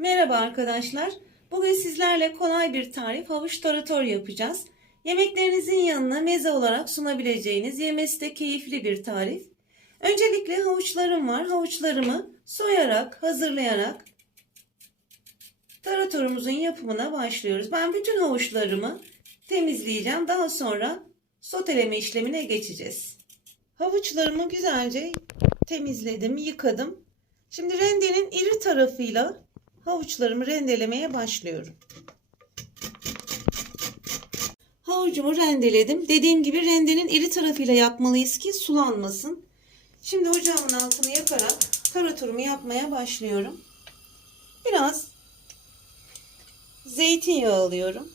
Merhaba arkadaşlar. Bugün sizlerle kolay bir tarif havuç tarator yapacağız. Yemeklerinizin yanına meze olarak sunabileceğiniz, yemesi de keyifli bir tarif. Öncelikle havuçlarım var. Havuçlarımı soyarak, hazırlayarak taratorumuzun yapımına başlıyoruz. Ben bütün havuçlarımı temizleyeceğim. Daha sonra soteleme işlemine geçeceğiz. Havuçlarımı güzelce temizledim, yıkadım. Şimdi rendenin iri tarafıyla havuçlarımı rendelemeye başlıyorum. Havucumu rendeledim. Dediğim gibi rendenin iri tarafıyla yapmalıyız ki sulanmasın. Şimdi ocağımın altını yakarak taratorumu yapmaya başlıyorum. Biraz zeytinyağı alıyorum.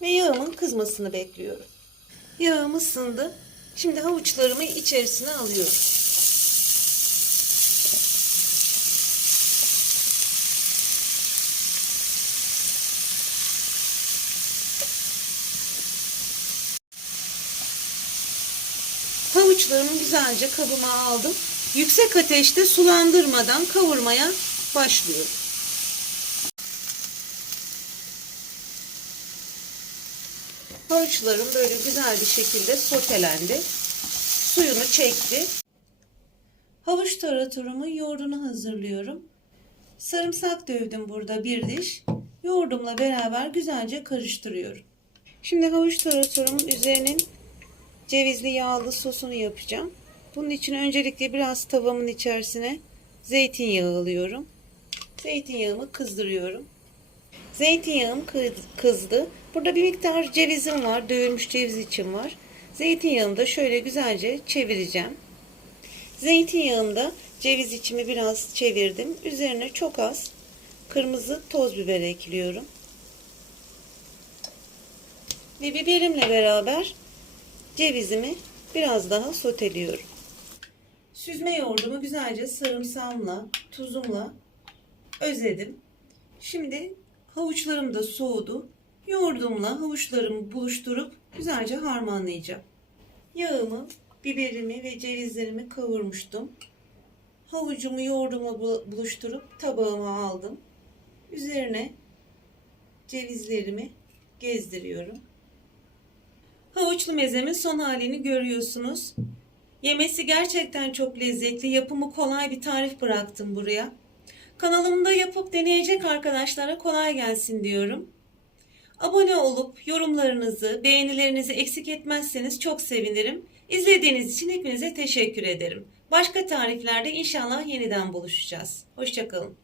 Ve yağımın kızmasını bekliyorum. Yağım ısındı. Şimdi havuçlarımı içerisine alıyorum. Havuçlarımı güzelce kabıma aldım. Yüksek ateşte sulandırmadan kavurmaya başlıyorum. Havuçlarım böyle güzel bir şekilde sotelendi. Suyunu çekti. Havuç taratorumu yoğurdunu hazırlıyorum. Sarımsak dövdüm burada bir diş. Yoğurdumla beraber güzelce karıştırıyorum. Şimdi havuç taratorumun üzerinin cevizli yağlı sosunu yapacağım. Bunun için öncelikle biraz tavamın içerisine zeytinyağı alıyorum. Zeytinyağımı kızdırıyorum. Zeytinyağım kızdı. Burada bir miktar cevizim var. Dövülmüş ceviz için var. Zeytinyağını da şöyle güzelce çevireceğim. Zeytinyağında ceviz içimi biraz çevirdim. Üzerine çok az kırmızı toz biber ekliyorum. Ve biberimle beraber cevizimi biraz daha soteliyorum. Süzme yoğurdumu güzelce sarımsağımla, tuzumla özledim. Şimdi havuçlarım da soğudu. Yoğurdumla havuçlarımı buluşturup güzelce harmanlayacağım. Yağımı, biberimi ve cevizlerimi kavurmuştum. Havucumu yoğurdumla buluşturup tabağıma aldım. Üzerine cevizlerimi gezdiriyorum. Havuçlu mezemin son halini görüyorsunuz. Yemesi gerçekten çok lezzetli. Yapımı kolay bir tarif bıraktım buraya. Kanalımda yapıp deneyecek arkadaşlara kolay gelsin diyorum. Abone olup yorumlarınızı, beğenilerinizi eksik etmezseniz çok sevinirim. İzlediğiniz için hepinize teşekkür ederim. Başka tariflerde inşallah yeniden buluşacağız. Hoşçakalın.